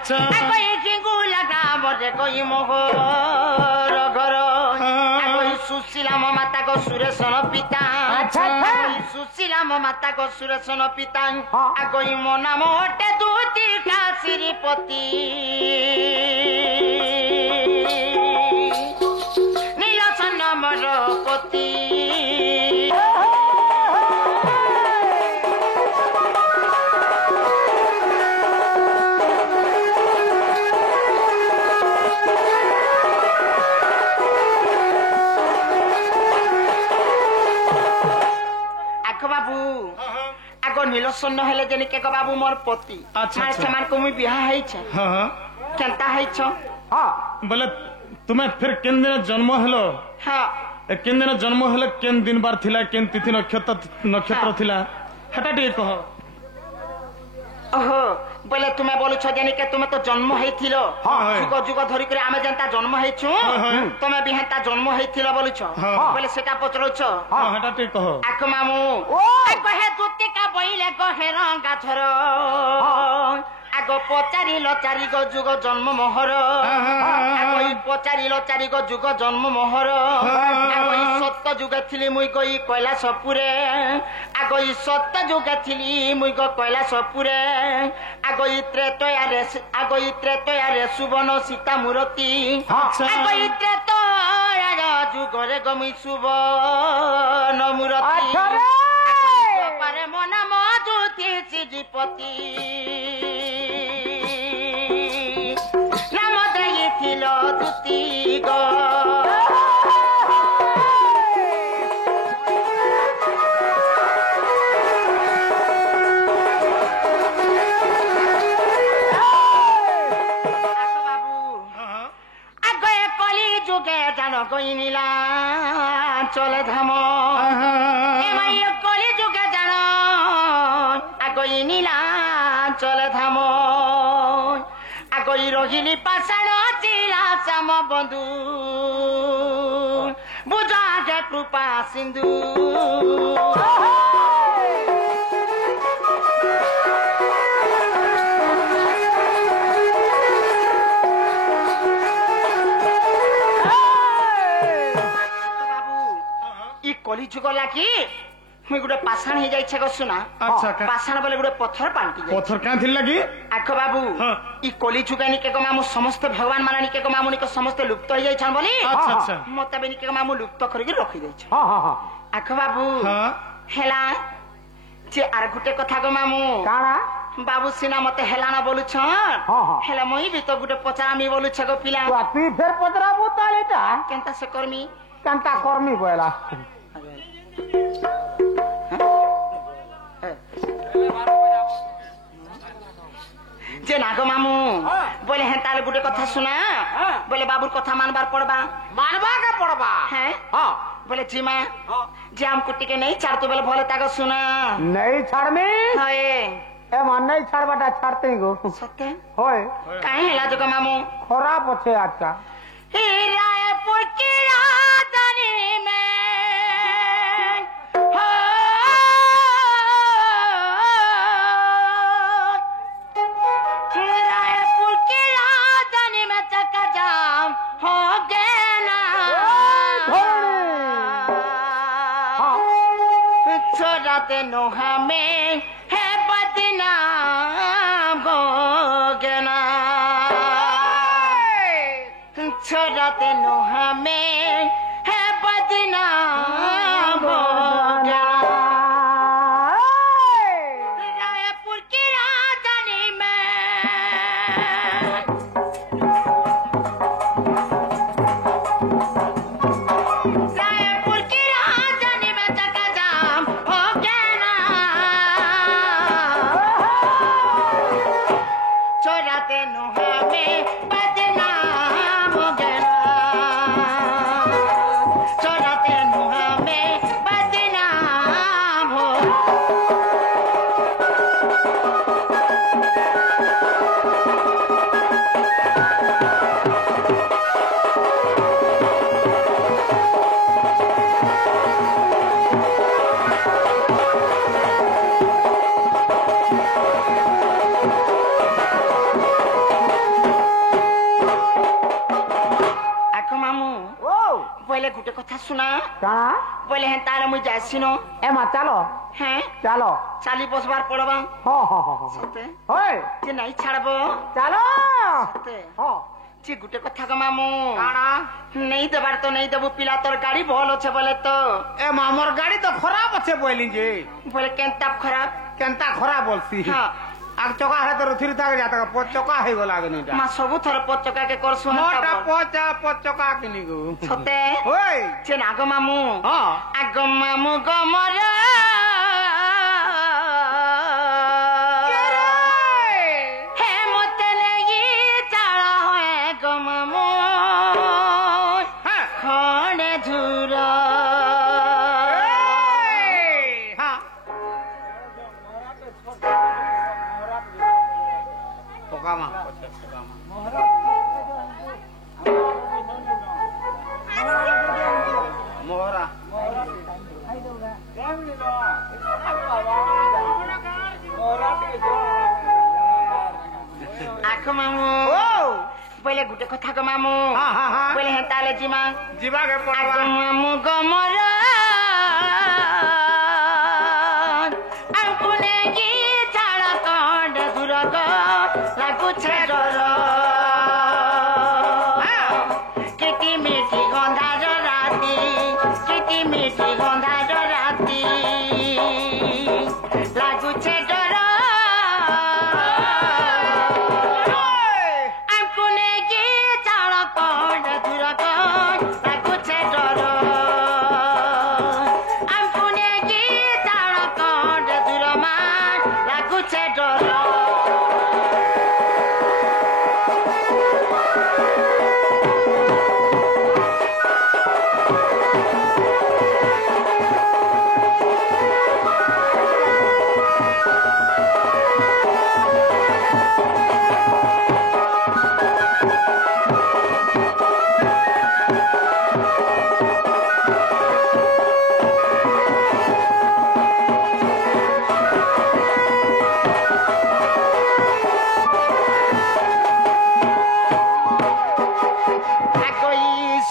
अच्छा कोई किंगू लगा बजे कोई मोहर घर कोई सुशीला माता को सुरेशन पिता अच्छा सुशीला माता को सुरेशन पिता कोई मो नाम हटे दूती का श्रीपति नीलसन मोर पति नीलसन हेले जनी के बाबू मोर पति अच्छा समान को मुई बिहा है छ हां केनता है छ हां बोले तुम्हें फिर केन दिन जन्म हेलो हां केन दिन जन्म हेले केन दिन बार थिला केन तिथि नक्षत्र थिला हटा टे कह ओहो बोले तुम्हें बोलु छ जनी के तुम्हें तो जन्म हेथिलो जुग जुग धरि करे आमे जनता जन्म हेछु तुम्हें बिहाता जन्म हेथिलो बोलु छ बोले सेटा पचरो छ हटा टे कह आख मामू ए कहे दुत्ती का बइले कहे रंगा छर आगो पचारिलो चारि गो जुग जन्म मोहर आगो पचारिलो चारि गो जुग जन्म मोहर आगो सत्य जुगे थिली मुई गई कैलाशपुरे आगो सत्य जुगे थिली मुई गो कैलाशपुरे आगो त्रेतयारे सुबर्ण सीता मूर्ति आगो त्रेतया जुगरे गमुई सुबर्ण मूर्ति पारे मना मधुति श्रीपति नाम देइथिल दुती गो गई नीला चले धाम कली जुगे जान आगई नीला चले धाम आगई रहिली पाषाण चिला श्याम बंधु बुझा जे कृपा सिंधु कली जुग लागी मुई गुटे पाषाण हे जाई छ सुना अच्छा पाषाण बोले गुटे पत्थर पांटी जाई पत्थर का थिल लागी आखो बाबू ई कली जुग नि के मामू समस्त भगवान मानानी के मामू नि के समस्त लुप्त हो जाई छन बोली अच्छा अच्छा मते बेनी के मामू लुप्त करके रखी जाई छ हां हां हां आखो बाबू हां हेला जे आर गुटे कथा गो मामू काना बाबू सिना मते हेला ना बोलु छन हेला मई भी तो गुटे पचामी बोलु छ गो पिला तू फिर पचरा बोतालेटा केनता से कर्मी कांता कर्मी बोला जे नागो मामू बोले हैं ताले गुटे कथा सुना बोले बाबूर कथा मानबार पड़बा मानबा का पड़बा हैं हां बोले जीमा जे हम कुटी के नहीं छाड़ तो बोले भले ताको सुना नहीं छाड़मी हाय ए मन नहीं छाड़बाटा छाड़ते गो सत्य होय काहे हेला जगो मामू खराब होछे आजका हे रायपुर की राजधानी में रायपुर की राजधानी में चक्का जाम हो गया ना छोड़ाते नोहा में है बदनाम हो गया ना छोड़ाते नोहा में है बदनाम हो गया रायपुर की राजधानी में रायपुर की राजधानी में चक्का जाम हो गया ना छोड़ाते नोहा में बदनाम हो गया छोड़ाते नोहा में बदनाम हो বলে গুটে কথা শুনা কানা বলে হ্যাঁ তাহলে মুই যাইছিন এ মা চালো হ্যাঁ চালো চালি বসবার পড়বা হ হ হ হ সতে ওই যে নাই ছাড়ব চালো সতে হ যে গুটে কথা গো মামু কানা নেই দেবার তো নেই দেবু পিলা তোর গাড়ি ভাল আছে বলে তো এ মামর গাড়ি তো খারাপ আছে বইলি যে বলে কেনতাপ খারাপ কেনতা খারাপ বলছি হ্যাঁ আগ চকা হাতে তো রথির থাকে যাতে পচ চকা হয়ে গলা আগে মা সবু থর পচকাকে করছু মোটা পচ চকা কিনি গো সতে ওই যে না গো মামু হ্যাঁ আগ মামু গমর হে মতে লাগি চালা হয় গো মামু হ্যাঁ খড়ে ঝুর হ্যাঁ পোকামা মোহরা আখ মামু ও বলে গুটে কথা গো মামু হ্যাঁ হ্যাঁ হ্যাঁ বলে হ্যাঁ তাহলে জিমা জিবাকে আগ পড়বা মামু গমর আঙ্কুনে গি ছাড়া কণ্ড দূর লাগুছে ডর কিটি মিটি গন্ধার রাতি কিটি মিটি গন্ধার রাতি লাগুছে ডর আঙ্কুনে গি ছাড়া কণ্ড দূর লাগুছে ডর আঙ্কুনে গি ছাড়া কণ্ড দূর মা লাগুছে ডর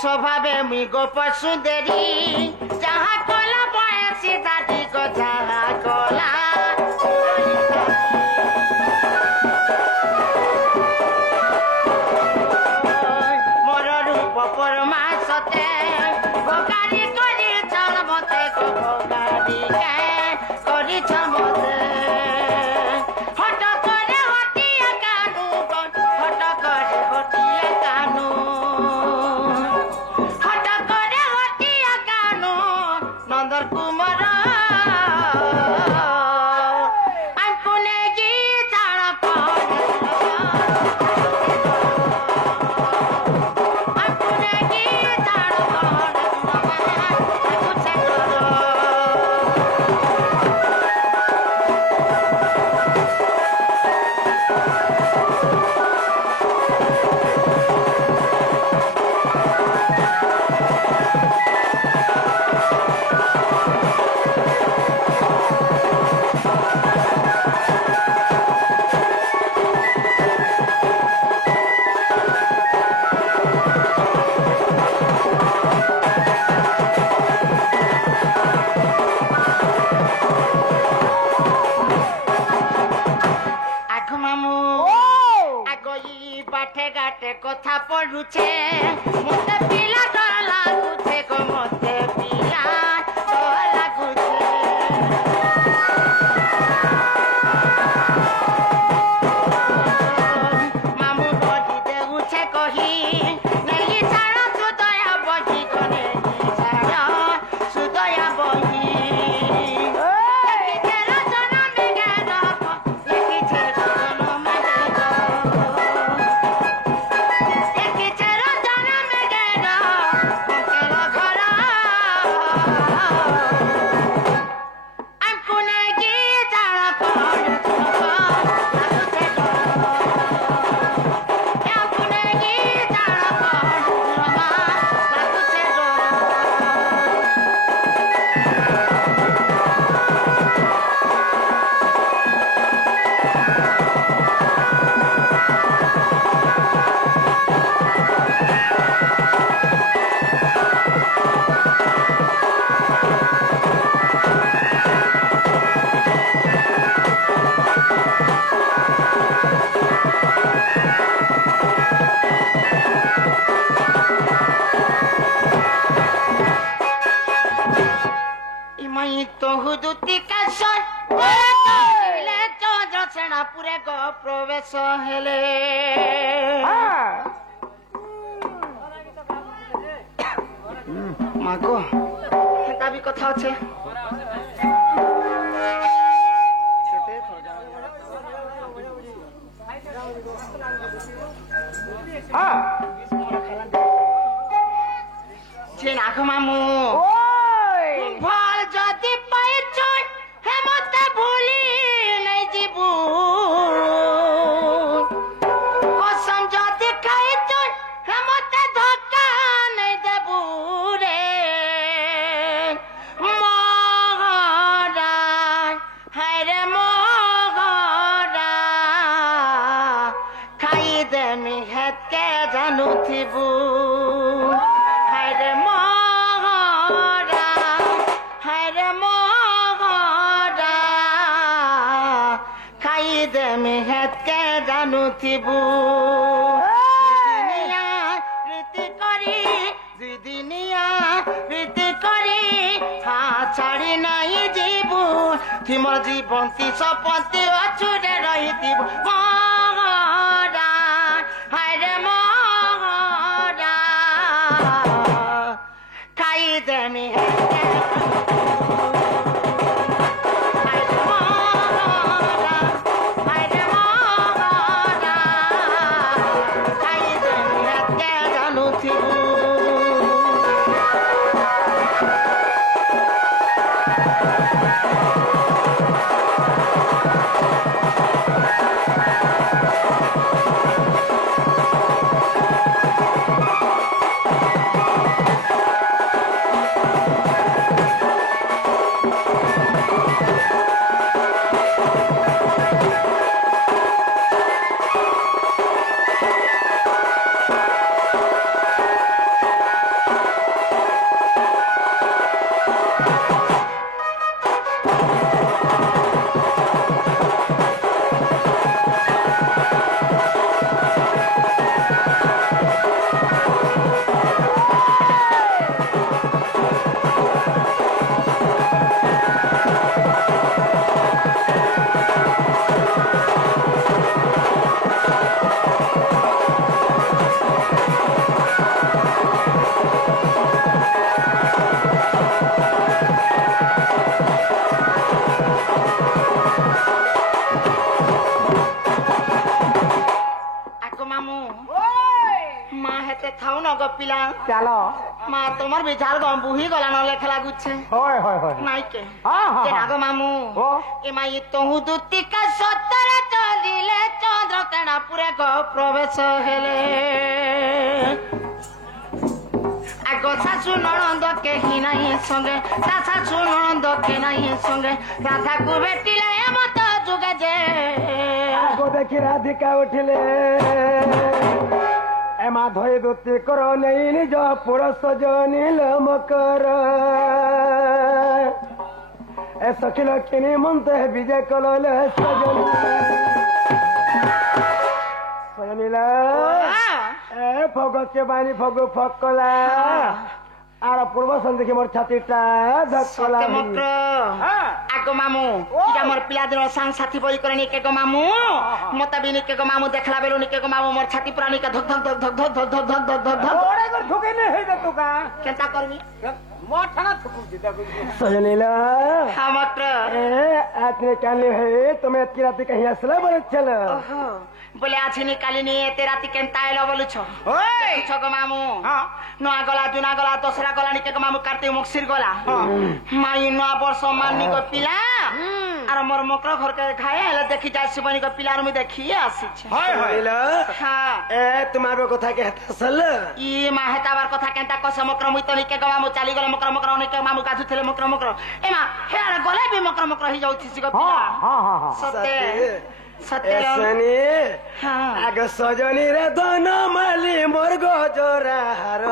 স্বভাবে মুই গোপ সুন্দরী যাহা কলা বয়সী দাদি গো যাহা কলা মোর রূপ পরমাসতে ভোগারি করিছ মতে গো ভোগারি করিছ মতে হট করে হটিয়া কানু হট করে হটিয়া কানু হট করে হটিয়া কানু নন্দর কুমার আঙ্কুনে গি তাড়া আঙ্কুনে গি তাড়া আঘ মামু আগই বাটে ঘাটে কথা পড়ুছে মতে পিলা ডর লাগুছে গো মতে পিলা ডর লাগুছে মামু বডি দেউছে কহি নেই ছাড়া সুদয়া বহি গনে ছাড়া সুদয়া বহি লিখিছে রচন মেঘের লিখিছে রচন মেঘের লিখিছে রচন মেঘের ପୁରେ ଗ ପ୍ରବେଶ ହେଲେ ମାଗ ହେଟା ବି କଥା ଅଛେ যে নাগ মামু ভাল যদি পাইছ হে মতে ভুলি নাই ଯିବୁ কসম যদি খাইছ হে মতে ধোকা নাই দেবু রে মগরা হায় রে মগরা খাই দেমি হেতকে জানুথিবু জানুথিবু রীতি করি দুদিনিয়া রীতি করি ছাড়ি নাই ଯିବୁ ତୁମ ଜୀବନ୍ତୀ ସପନ୍ତି ଅଛୁରେ ରହିଥିବୁ ମଗରା ହାୟରେ ମଗରା ଖାଇଦେମି चलो মা তোমার বিচার বুহি গলা নলে খেলা গুচ্ছে হয় হয় হয় নাইকে হ্যাঁ হ্যাঁ নাগ মামু এ মাই তহু দুতিকা সতরে চলিলে চন্দ্র তেনা পুরে গ প্রবেশ হেলে আগ শাশু ননন্দ কেহি নাই সঙ্গে তা শাশু ননন্দ কে নাই সঙ্গে রাধাকু ভেটিলে এমত যুগে যে আগ দেখি রাধিকা উঠিলে এমা ধই দুতি কর নেই নিজ পুরষ জনিল মকর এ সখিল কিনি মন্তে বিজয় কললে সজনিলা এ ফগকে বাণী ফগ ফকলা আর পূর্ব সন্ধ্যে মোর ছাতিটা ধকলা মক্র আগ মামু ইটা মোর পিলাদিন সাং সাথী বলি করে নিকে গো মামু মতা বি নিকে গো মামু দেখলা বেলু নিকে গো মামু মোর ছাতি পুরা নিকে ধক ধক ধক ধক ধক ধক ধক ধক ধক ধক ধক ওরে গো ঠুকে নে হেই তোকা কেনতা করবি মোঠানা ঠুকু দিতা সজনিলা হ্যাঁ মক্র এ আতনে কালে হে তুমি আজকে রাতে কहीं আসলে বলে চলো বলে আছিনি কালিনি এতে রাতি কেনতা এলো বলুছ ওই ছ গো মামু হ্যাঁ নয়া গলা জুনা গলা দশরা গলা নিকে গো মামু কার্তিক মুকসির গলা মাই নয়া বর্ষ মাননি গো পিলা আর মোর মকর ঘরকে খায় এলে দেখি যাই শিবনি গো পিলার মু দেখি আসিছে হয় হইলা হ্যাঁ এ তোমার কথা কে হাসল ই মা হেতাবার কথা কেনতা কস মকর মুই তো নিকে গো মামু চালি গলে মকর মকর নিকে মামু গাধু থলে মকর মকর এ মা হেয়ার গলে বি মকর মকর হি যাউছি গো পিলা হ্যাঁ হ্যাঁ হ্যাঁ সতে সতে এসনি হ্যাঁ আগ সজনি রে ধন মালি মোর গজরার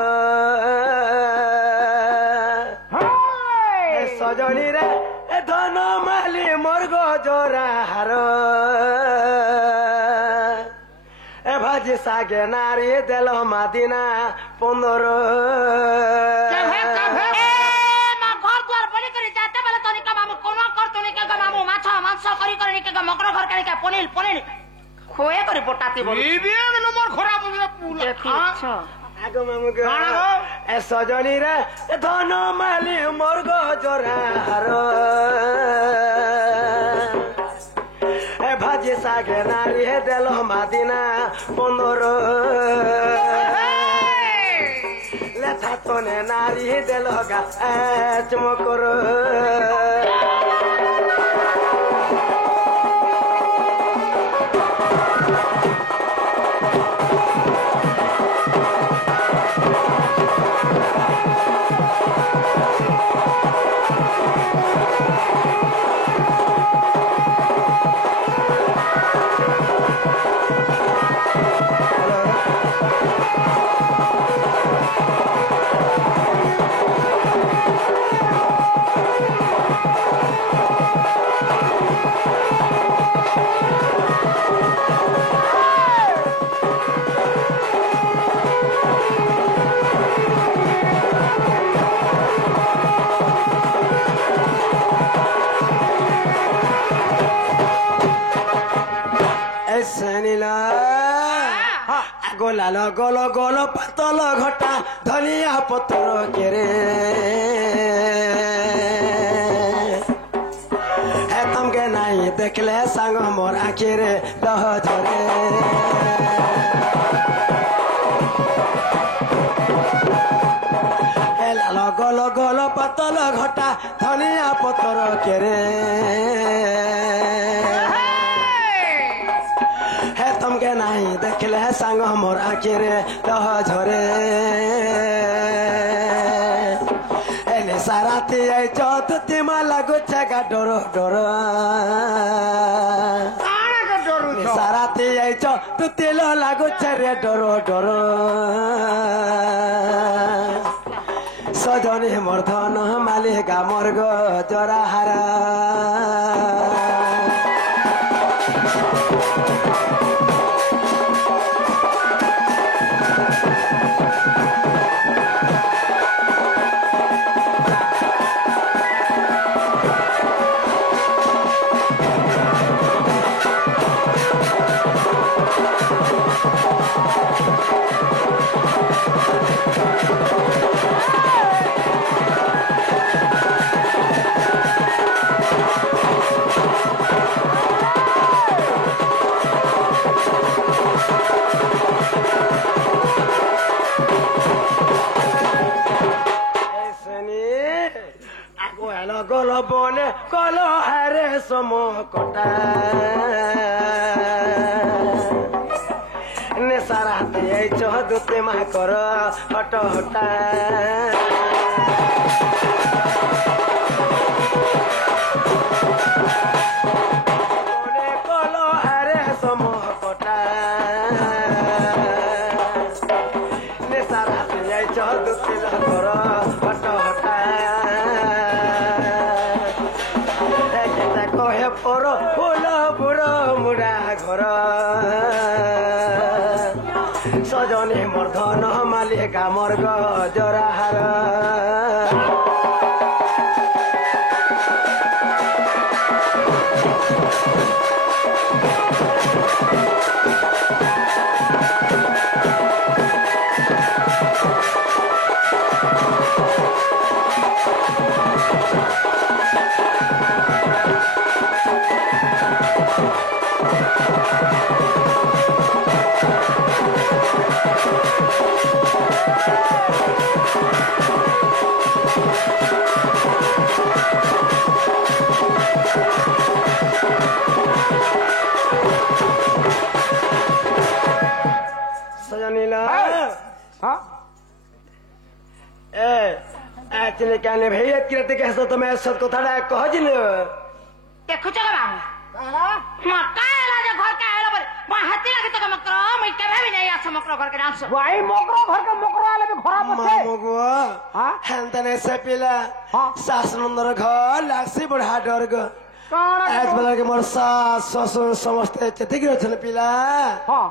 এ সজনি রে ধন মালি মোর গজরার এ ভাজি সাগে নারী দেল মাদিনা 15 মা ঘর দুয়ার বলি করে যাতে বলে তনিকা মামু কোন কর তনিকা গো মামু মাছ মাংস করি করে নিকে মকর ঘর কানিকা পনিল পনিল খোয়ে করে পটাতে বলি নম্বর খরাপ দেখিছ আগো মামু গো এ সজনী রে ধন মালি মোর গো জোরা হার এ ভাজি সাগে নারী হে দেল মাদিনা 15 লেথা তনে নারী হে দেল গা চমকর গোলাল গল গল পাতল ঘটা ধনিয়া পত্র কেরে তমকে নাই দেখলে সাঙ্গ মোর আখিরে লহ ধরে লাল গল গল পাতল ঘটা ধনিয়া পত্র কেরে তমকে নাই দেখলে সাঙ্গ মোর আখিরে লহ ঝরে এনে সারাতি এই চতুর্থী মা লাগুছে গা ডর ডর সারাতি এই চতুর্থী লাগুছে রে ডর ডর সজনী মোর ধন মালিকা মোর গো জরা হারা গল বনে কল হারে সম কটা নেশার হাতে এই চহদুতে মা কর হট হটা কল হারে সম কটা নেশার হাতে এই চহদুতে কর হট হটা কহে পর ফুল বুড়ো মুড়া ঘর সজনী মোর ধন মালিকা মোর গজরা হার कहने भैया किरते कैसे तो मैं सब को थड़ा कह जिन देखो चलो बाबू मक्का आला जे घर का आला पर मा हाथी लगे तो मकरो मैं कभी भी नहीं आ मकरो घर के नाम से भाई मकरो घर का मकरो आले में खराब होते मामू हां हंतने से पिला सास नंदर घर लासी बढ़ा डर ग कौन आज बला के मोर सास ससुर समस्त चेते गिरो छन पिला हां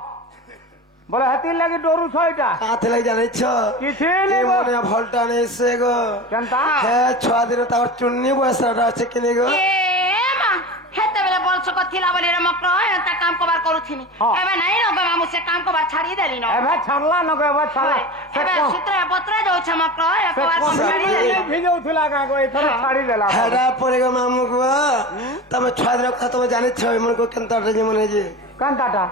बोले हाथी लगे डोरू छयटा हाथी लगे जाने छ किथे ने मोने भलटा ने से गो केनता हे छुआ दिन ता चुन्नी बसरा छ किने गो ए मा हेते बेले बोल ବର୍ଷକ ଥିଲା ବୋଲି ରେ ମକ୍ର ଏନ୍ତା କାମ କବାର କରୁଥିନି ଏବେ ନାଇଁ ନ ମାମୁ ସେ କାମ କବାର ଛାଡି ଦେଲି ନ ଏବେ ଛାଡଲା ନ ଏବେ ଛାଡଲା ଏବେ ସୂତ୍ରରେ ପତ୍ରରେ ଯାଉଛେ ମକ୍ର କବାର ଛାଡି ଦେଲି ଭିଜଉଥିଲା କାଁ ଏଥର ଛାଡି ଦେଲା ହେଟା ପରେ ମାମୁ କୁହ ତମେ ଛୁଆଦିନ କଥା ତମେ ଜାଣିଛ ଏମାନଙ୍କୁ କେନ୍ତା ମାନେ ଯେ କାନ୍ତାଟା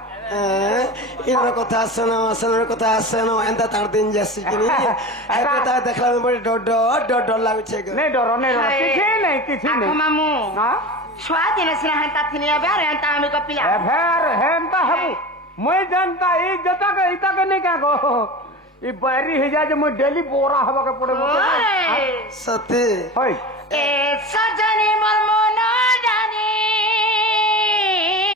ଇନର କଥା ଆସନ ଆସନର କଥା ଆସନ ଏନ୍ତା ତାର ଦିନ ଯାସି କିନି କଥା ଦେଖିଲା ବେଳକୁ ଡର ଲାଗୁଛେ ନାଇଁ ଡର କିଛି ନାଇଁ କିଛି ନାଇଁ ମାମୁ ଛୁଆ ଦିନେ ସିନା ହେନ୍ତା ଥିନି ଏବେ ଆର ହେନ୍ତା ଆମେ ପିଲା ଏବେ ହେନ୍ତା ହେବୁ ମୁଇଁ ଯେନ୍ତା ଏଇ ଯେତାକେ ଇତାକେ ନାଇଁ କାଁ କହ ଇ ବାରି ହେଇଯାଏ ଯେ ମୁଇଁ ଡେଲି ବୋରା ହବାକେ ପଡେ ସତେ ହଇ ଏ ସଜନି ମୋର